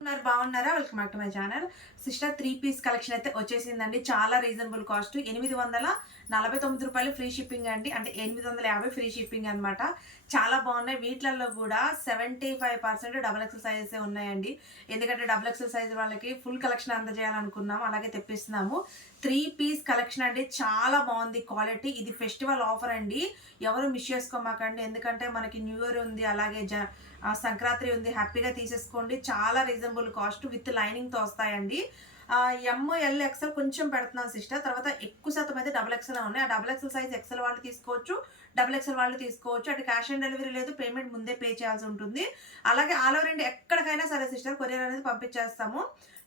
బాగున్నారా? Welcome back to my channel. Sister 3 piece collection అయితే వచ్చేసిందండి. చాలా రీజనబుల్ కాస్ట్ రూ. 849 ఫ్రీ షిప్పింగ్ అండి. అంటే 850 ఫ్రీ షిప్పింగ్ అనమాట. చాలా బాగున్నాయి. వీటిలలో కూడా 75% డబుల్ ఎక్సెల్ సైజెసే ఉన్నాయండి. ఎందుకంటే డబుల్ ఎక్సెల్ సైజ్ వాళ్ళకి ఫుల్ కలెక్షన్ అందజేయాలనుకున్నాము. అలాగే తెప్పిస్తున్నాము. 3 పీస్ కలెక్షన్ అండి. చాలా బాగుంది క్వాలిటీ. ఇది ఫెస్టివల్ ఆఫర్ అండి. ఎవరు మిస్ చేసుకోమాకండి. ఎందుకంటే మనకి న్యూ ఇయర్ ఉంది. అలాగే సంక్రాంతి ఉంది. హ్యాపీగా తీసేసుకోండి. చాలా రీజనబుల్ కాస్ట్ విత్ లైనింగ్తో వస్తాయండి. ఎమ్ ఎల్ ఎక్సెల్ కొంచెం పెడుతున్నాను సిస్టర్. తర్వాత ఎక్కువ శాతం అయితే డబుల్ ఎక్సెల్ ఉన్నాయి. ఆ డబుల్ ఎక్సెల్ సైజ్ ఎక్సెల్ వాళ్ళు తీసుకోవచ్చు, డబుల్ ఎక్సెల్ వాళ్ళు తీసుకోవచ్చు. అటు క్యాష్ ఆన్ డెలివరీ లేదు, పేమెంట్ ముందే పే చేయాల్సి ఉంటుంది. అలాగే ఆల్ ఓవర్ ఇండియా ఎక్కడికైనా సరే సిస్టర్ కొరియర్ అనేది పంపించేస్తాము.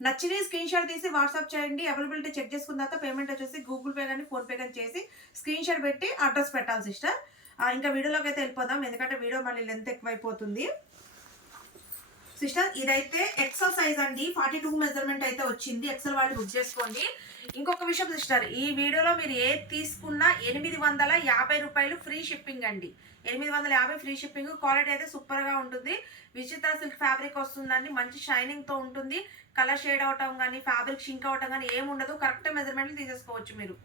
నచ్చిన స్క్రీన్ షాట్ తీసి వాట్సాప్ చేయండి. అవైలబిలిటీ చెక్ చేసుకున్న తర్వాత పేమెంట్ వచ్చేసి గూగుల్ పే కానీ ఫోన్పే కానీ చేసి స్క్రీన్ షాట్ పెట్టి అడ్రస్ పెట్టాలి సిస్టర్. ఇంకా వీడియోలోకి అయితే వెళ్ళిపోదాం, ఎందుకంటే వీడియో మళ్ళీ లెంత్ ఎక్కువైపోతుంది. సిస్టర్ ఇదైతే ఎక్సెల్ సైజ్ అండి. 42 మెజర్మెంట్ అయితే వచ్చింది. ఎక్సెల్ వాళ్ళు బుక్ చేసుకోండి. ఇంకొక విషయం సిస్టర్, ఈ వీడియోలో మీరు ఏది తీసుకున్నా రూ. 850 ఫ్రీ షిప్పింగ్ అండి. 850 ఫ్రీ షిప్పింగ్. క్వాలిటీ అయితే సూపర్ గా ఉంటుంది. విచిత్ర సిల్క్ ఫ్యాబ్రిక్ వస్తుందండి. మంచి షైనింగ్ తో ఉంటుంది. కలర్ షేడ్ అవటం కానీ ఫ్యాబ్రిక్ షింక్ అవటం కానీ ఏముండదు. కరెక్ట్ మెజర్మెంట్లు తీసేసుకోవచ్చు మీరు.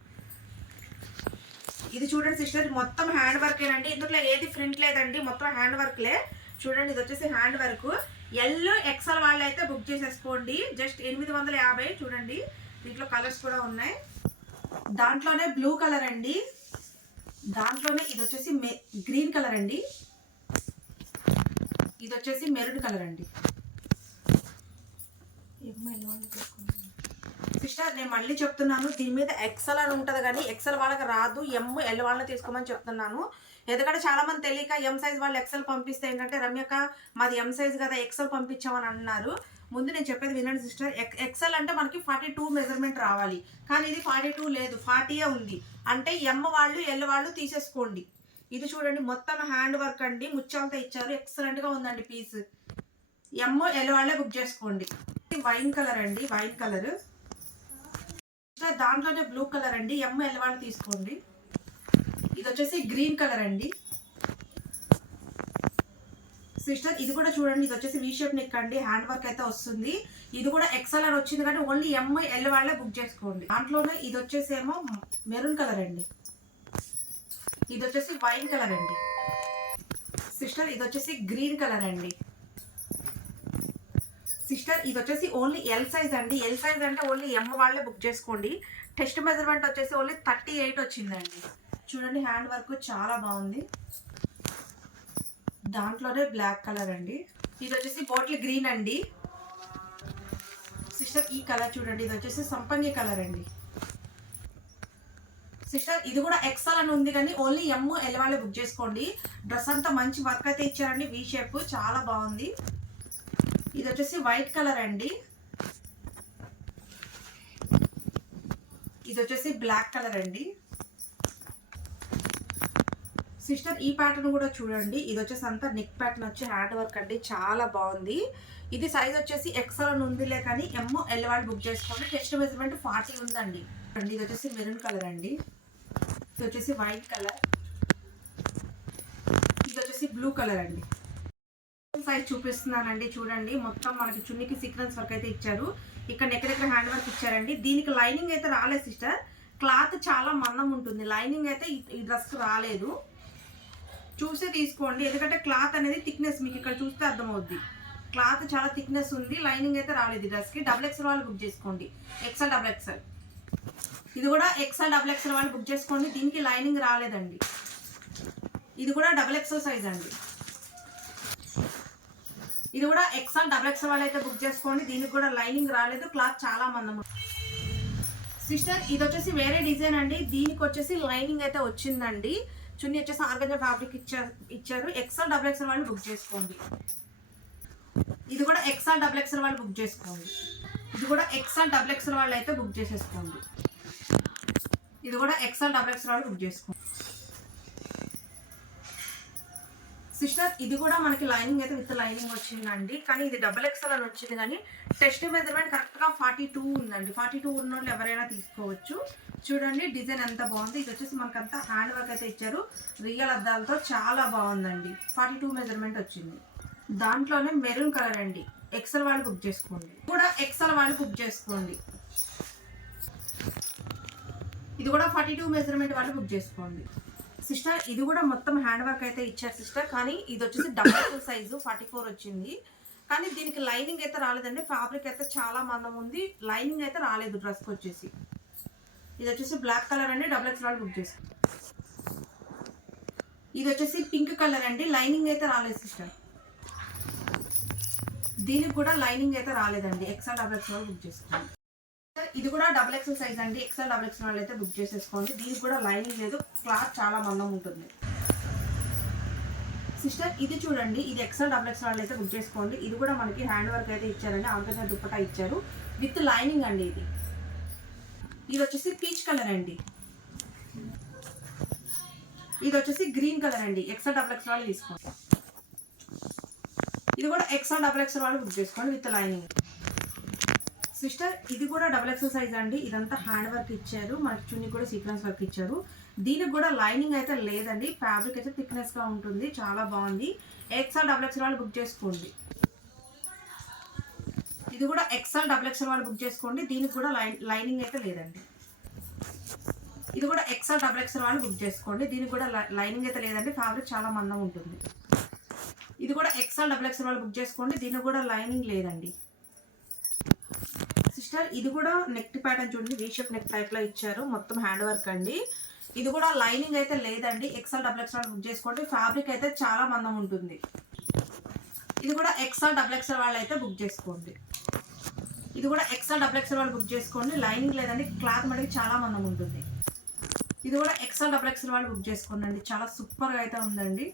ఇది చూడండి సిస్టర్, మొత్తం హ్యాండ్ వర్క్ ఏనండి. ఇందులో ఏది ప్రింట్ లేదండి, మొత్తం హ్యాండ్ వర్క్లే. చూడండి ఇది వచ్చేసి హ్యాండ్ వర్క్. ఎల్ ఎక్సెల్ వాళ్ళు అయితే బుక్ చేసేసుకోండి. జస్ట్ 850. చూడండి దీంట్లో కలర్స్ కూడా ఉన్నాయి. దాంట్లోనే బ్లూ కలర్ అండి. దాంట్లోనే ఇది వచ్చేసి గ్రీన్ కలర్ అండి. ఇది వచ్చేసి మెరూన్ కలర్ అండి. సిస్టర్ నేను మళ్ళీ చెప్తున్నాను, దీని మీద ఎక్సెల్ అని ఉంటుంది కానీ ఎక్సెల్ వాళ్ళకి రాదు. ఎల్ వాళ్ళని తీసుకోమని చెప్తున్నాను. ఎందుకంటే చాలా మంది తెలియక ఎం సైజ్ వాళ్ళు ఎక్సెల్ పంపిస్తే ఏంటంటే రమ్యక మాది ఎం సైజ్ కదా ఎక్సెల్ పంపించామని అన్నారు. ముందు నేను చెప్పేది వినండి సిస్టర్. ఎక్సెల్ అంటే మనకి 42 మెజర్మెంట్ రావాలి, కానీ ఇది 42 లేదు, 40 ఉంది. అంటే ఎం వాళ్ళు ఎల్ వాళ్ళు తీసేసుకోండి. ఇది చూడండి మొత్తం హ్యాండ్ వర్క్ అండి. ముత్యాలతో ఇచ్చారు. ఎక్సలెంట్ గా ఉందండి పీస్. ఎం ఎల్ వాళ్ళే బుక్ చేసుకోండి. వైన్ కలర్ అండి, వైన్ కలర్. దాంట్లోనే బ్లూ కలర్ అండి. ఎం ఎల్ వాళ్ళు తీసుకోండి. ఇది వచ్చేసి గ్రీన్ కలర్ అండి సిస్టర్. ఇది కూడా చూడండి, ఇది వచ్చేసి వి షేప్ నెక్ అండి. హ్యాండ్ వర్క్ అయితే వస్తుంది. ఇది కూడా ఎక్సెల్ అని వచ్చింది కానీ ఓన్లీ ఎం ఎల్ వాళ్ళే బుక్ చేసుకోండి. దాంట్లోనే ఇది వచ్చేసేమో మెరూన్ కలర్ అండి. ఇది వచ్చేసి వైన్ కలర్ అండి సిస్టర్. ఇది వచ్చేసి గ్రీన్ కలర్ అండి సిస్టర్. ఇది వచ్చేసి ఓన్లీ ఎల్ సైజ్ అండి. ఎల్ సైజ్ అంటే ఓన్లీ ఎం వాళ్ళే బుక్ చేసుకోండి. టెస్ట్ మెజర్మెంట్ వచ్చేసి ఓన్లీ 38 వచ్చిందండి. చూడండి హ్యాండ్ వర్క్ చాలా బాగుంది. దాంట్లోనే బ్లాక్ కలర్ అండి. ఇది వచ్చేసి బాటిల్ గ్రీన్ అండి సిస్టర్. ఈ కలర్ చూడండి, ఇది వచ్చేసి సంపంగి కలర్ అండి సిస్టర్. ఇది కూడా ఎక్సెల్ అని ఉంది కానీ ఓన్లీ ఎం ఎల్ వాళ్ళే బుక్ చేసుకోండి. డ్రెస్ అంతా మంచి వర్క్ అయితే ఇచ్చారండి. వి షేప్ చాలా బాగుంది. ఇది వచ్చేసి వైట్ కలర్ అండి. ఇది వచ్చేసి బ్లాక్ కలర్ అండి సిస్టర్. ఈ ప్యాటర్న్ కూడా చూడండి. ఇది వచ్చేసి అంతా నెక్ ప్యాటర్న్ వచ్చి హ్యాండ్ వర్క్ అండి. చాలా బాగుంది. ఇది సైజ్ వచ్చేసి ఎక్సెల్ అని ఉందిలే కానీ ఎం ఎల్ వాళ్ళు బుక్ చేసుకోండి. టెస్ట్ మెజర్మెంట్ 40 ఉందండి. ఇది వచ్చేసి మెరూన్ కలర్ అండి. ఇది వచ్చేసి వైట్ కలర్. ఇది వచ్చేసి బ్లూ కలర్ అండి. సైజ్ చూపిస్తున్నానండి. చూడండి మొత్తం మనకి చున్నీకి సీక్వెన్స్ వర్క్ అయితే ఇచ్చారు. ఇక్కడ నెక్ దగ్గర హ్యాండ్ వర్క్ ఇచ్చారండి. దీనికి లైనింగ్ అయితే రాలేదు సిస్టర్. క్లాత్ చాలా మందం ఉంటుంది. లైనింగ్ అయితే ఈ డ్రెస్ రాలేదు. చూసే తీసుకోండి, ఎందుకంటే క్లాత్ అనేది థిక్నెస్ మీకు ఇక్కడ చూస్తే అర్థమవుద్ది. క్లాత్ చాలా థిక్నెస్ ఉంది. లైనింగ్ అయితే రాలేదు ఈ డ్రెస్కి. డబుల్ ఎక్సెల్ వాళ్ళు బుక్ చేసుకోండి. XL double XL. ఇది కూడా ఎక్సెల్ డబుల్ ఎక్సెల్ వాళ్ళు బుక్ చేసుకోండి. దీనికి లైనింగ్ రాలేదండి. ఇది కూడా డబుల్ ఎక్సెల్ సైజ్ అండి. ఇది కూడా ఎక్సెల్ డబుల్ ఎక్సెల్ వాళ్ళు అయితే బుక్ చేసుకోండి. దీనికి కూడా లైనింగ్ రాలేదు. క్లాత్ చాలా మందం సిస్టర్. ఇది వచ్చేసి వేరే డిజైన్ అండి. దీనికి వచ్చేసి లైనింగ్ అయితే వచ్చిందండి. చున్నీ వచ్చేసి ఆర్గంజా ఫ్యాబ్రిక్ ఇచ్చారు. ఎక్సెల్ డబుల్ ఎక్సెల్ వాళ్ళు బుక్ చేసుకోండి. ఇది కూడా ఎక్సెల్ డబుల్ ఎక్సెల్ వాళ్ళు బుక్ చేసుకోండి. ఇది కూడా ఎక్సెల్ డబుల్ ఎక్సెల్ వాళ్ళు అయితే బుక్ చేసేసుకోండి. ఇది కూడా ఎక్సెల్ డబుల్ ఎక్సెల్ వాళ్ళు బుక్ చేసుకోండి సిస్టర్. ఇది కూడా మనకి లైనింగ్ అయితే విత్ లైనింగ్ వచ్చిందండి. కానీ ఇది డబుల్ ఎక్సెల్ అని వచ్చింది కానీ టెస్ట్ మెజర్మెంట్ కరెక్ట్గా 42 ఉందండి. 42 ఉన్న వాళ్ళు ఎవరైనా తీసుకోవచ్చు. చూడండి డిజైన్ ఎంత బాగుంది. ఇది వచ్చేసి మనకంతా హ్యాండ్ వర్క్ అయితే ఇచ్చారు. రియల్ అద్దాలతో చాలా బాగుందండి. 42 మెజర్మెంట్ వచ్చింది. దాంట్లోనే మెరూన్ కలర్ అండి. ఎక్సెల్ వాళ్ళు బుక్ చేసుకోండి. కూడా ఎక్సెల్ వాళ్ళు బుక్ చేసుకోండి. ఇది కూడా 42 మెజర్మెంట్ వాళ్ళు బుక్ చేసుకోండి. సిస్టర్ ఇది కూడా మొత్తం హ్యాండ్ వర్క్ అయితే ఇచ్చారు సిస్టర్. కానీ ఇది వచ్చేసి డబుల్ సైజు 44 వచ్చింది. కానీ దీనికి లైనింగ్ అయితే రాలేదండి. ఫ్యాబ్రిక్ అయితే చాలా మందం ఉంది. లైనింగ్ అయితే రాలేదు డ్రెస్కి వచ్చేసి. ఇది వచ్చేసి బ్లాక్ కలర్ అండి. డబుల్ ఎక్స్ వాళ్ళు బుక్ చేసుకోండి. ఇది వచ్చేసి పింక్ కలర్ అండి. లైనింగ్ అయితే రాలేదు సిస్టర్. దీనికి కూడా లైనింగ్ అయితే రాలేదండి. ఎక్సెల్ డబుల్ ఎక్స్ వాళ్ళు బుక్ చేసుకోండి. ఇది కూడా డబుల్ ఎక్సెల్ సైజ్ అండి. ఎక్సెల్ డబుల్ ఎక్స్ వాళ్ళు అయితే బుక్ చేసేసుకోండి. దీనికి కూడా లైనింగ్ లేదు. క్లాత్ చాలా మందం ఉంటుంది సిస్టర్. ఇది చూడండి, ఇది ఎక్సెల్ డబుల్ ఎక్స్ వాళ్ళు అయితే బుక్ చేసుకోండి. ఇది కూడా మనకి హ్యాండ్ వర్క్ అయితే ఇచ్చారండి. ఆర్గంజా దుప్పటా ఇచ్చారు విత్ లైనింగ్ అండి. ఇది వచ్చేసి పీచ్ కలర్ అండి. ఇది వచ్చేసి గ్రీన్ కలర్ అండి. ఎక్సెల్ డబుల్ ఎక్స్ వాళ్ళు తీసుకోండి. ఇది కూడా ఎక్సెల్ డబుల్ ఎక్స్ వాళ్ళు బుక్ చేసుకోండి విత్ లైనింగ్. సిస్టర్ ఇది కూడా డబుల్ ఎక్సెల్ సైజ్ అండి. ఇదంతా హ్యాండ్ వర్క్ ఇచ్చారు. మనకి చున్నీ కూడా సీక్వెన్స్ వర్క్ ఇచ్చారు. దీనికి కూడా లైనింగ్ అయితే లేదండి. ఫ్యాబ్రిక్ అయితే థిక్నెస్ గా ఉంటుంది. చాలా బాగుంది. ఎక్సెల్ డబుల్ ఎక్స్ వాళ్ళు బుక్ చేసుకోండి. ఇది కూడా ఎక్సెల్ డబుల్ ఎక్స్ వాళ్ళు బుక్ చేసుకోండి. దీనికి కూడా లైనింగ్ అయితే లేదండి. ఇది కూడా ఎక్సెల్ డబుల్ ఎక్స్ వాళ్ళు బుక్ చేసుకోండి. దీనికి కూడా లైనింగ్ అయితే లేదండి. ఫ్యాబ్రిక్ చాలా మందం ఉంటుంది. ఇది కూడా ఎక్సెల్ డబుల్ ఎక్స్ వాళ్ళు బుక్ చేసుకోండి. దీనికి కూడా లైనింగ్ లేదండి. సిస్టర్ ఇది కూడా నెక్ ప్యాటర్న్ చూడండి. వీ షేప్ నెక్ టైప్ లో ఇచ్చారు. మొత్తం హ్యాండ్ వర్క్ అండి. ఇది కూడా లైనింగ్ అయితే లేదండి. ఎక్సెల్ డబుల్ ఎక్స్ వాళ్ళు బుక్ చేసుకోండి. ఫ్యాబ్రిక్ అయితే చాలా మందం ఉంటుంది. ఇది కూడా ఎక్సెల్ డబుల్ ఎక్స్ వాళ్ళు అయితే బుక్ చేసుకోండి. ఇది కూడా ఎక్సెల్ డబుల్ ఎక్స్ వాళ్ళు బుక్ చేసుకోండి. లైనింగ్ లేదండి. క్లాత్ మనకి చాలా మందం ఉంటుంది. ఇది కూడా ఎక్సెల్ డబుల్ ఎక్స్ వాళ్ళు బుక్ చేసుకోండి అండి. చాలా సూపర్గా అయితే ఉందండి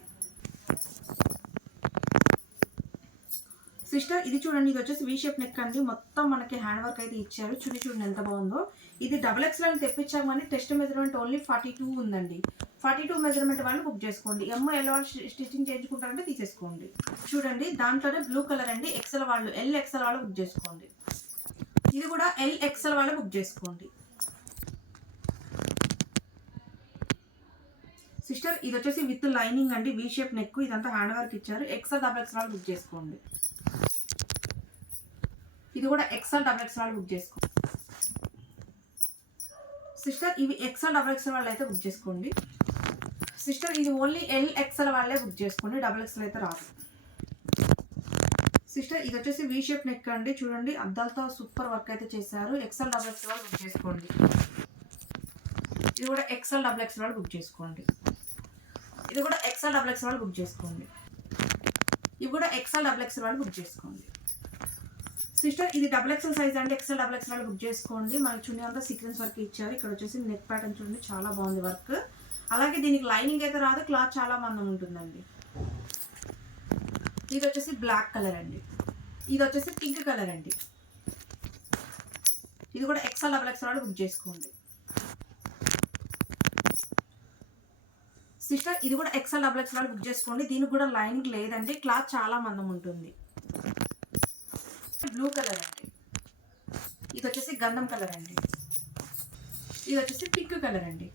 సిస్టర్. ఇది చూడండి, ఇది వచ్చేసి వీ షేప్ నెక్ అండి. మొత్తం మనకి హ్యాండ్ వర్క్ అయితే ఇచ్చారు. చూడండి ఎంత బాగుందో. ఇది డబుల్ ఎక్స్ అని తెప్పించాం కానీ టెస్ట్ మెజర్మెంట్ ఓన్లీ 42 ఉందండి. 42 మెజర్మెంట్ వాళ్ళు బుక్ చేసుకోండి. ఎల్ వాళ్ళు స్టిచ్చింగ్ చేయించుకుంటారంటే తీసేసుకోండి. చూడండి దాంట్లోనే బ్లూ కలర్ అండి. ఎక్సెల్ వాళ్ళు ఎల్ ఎక్సెల్ వాళ్ళు బుక్ చేసుకోండి. ఇది కూడా ఎల్ ఎక్సెల్ వాళ్ళు బుక్ చేసుకోండి. సిస్టర్ ఇది వచ్చేసి విత్ లైనింగ్ అండి. V shape neck. ఇదంతా హ్యాండ్ వర్క్ ఇచ్చారు. ఎక్సెల్ డబుల్ ఎక్స్ వాళ్ళు బుక్ చేసుకోండి. ఇది కూడా ఎక్సెల్ డబుల్ ఎక్స్ వాళ్ళు బుక్ చేసుకోండి. సిస్టర్ ఇవి ఎక్సెల్ డబుల్ ఎక్స్ వాళ్ళు అయితే బుక్ చేసుకోండి. సిస్టర్ ఇది ఓన్లీ ఎల్ ఎక్సెల్ వాళ్ళే బుక్ చేసుకోండి. డబుల్ ఎక్సెల్ అయితే రాదు. సిస్టర్ ఇది వచ్చేసి వీ షేప్ నెక్ అండి. చూడండి అద్దాలతో సూపర్ వర్క్ అయితే చేశారు. ఎక్సెల్ డబుల్ ఎక్స్ వాళ్ళు బుక్ చేసుకోండి. ఇది కూడా ఎక్సెల్ డబుల్ ఎక్స్ వాళ్ళు బుక్ చేసుకోండి. ఇది కూడా ఎక్సెల్ డబుల్ ఎక్స్ వాళ్ళు బుక్ చేసుకోండి. ఇవి కూడా ఎక్సెల్ డబుల్ ఎక్స్ వాళ్ళు బుక్ చేసుకోండి. సిస్టర్ ఇది డబుల్ ఎక్సెల్ సైజ్ అండి. ఎక్సెల్ డబుల్ ఎక్స్ వాళ్ళు బుక్ చేసుకోండి. మనకి చున్నీ అంతా సీక్వెన్స్ వర్క్ ఇచ్చారు. ఇక్కడ వచ్చేసి నెక్ ప్యాటర్న్ చూడండి చాలా బాగుంది వర్క్. అలాగే దీనికి లైనింగ్ అయితే రాదు. క్లాత్ చాలా మందం ఉంటుందండి. ఇది వచ్చేసి బ్లాక్ కలర్ అండి. ఇది వచ్చేసి పింక్ కలర్ అండి. ఇది కూడా ఎక్సెల్ డబుల్ ఎక్స్ వాళ్ళు బుక్ చేసుకోండి. సిస్టర్ ఇది కూడా ఎక్సెల్ డబుల్ ఎక్స్ వాళ్ళు బుక్ చేసుకోండి. దీనికి కూడా లైనింగ్ లేదండి. క్లాత్ చాలా మందం ఉంటుంది. బ్లూ కలర్ అండి. ఇది వచ్చేసి గంధం కలర్ అండి. ఇది వచ్చేసి పింక్ కలర్ అండి.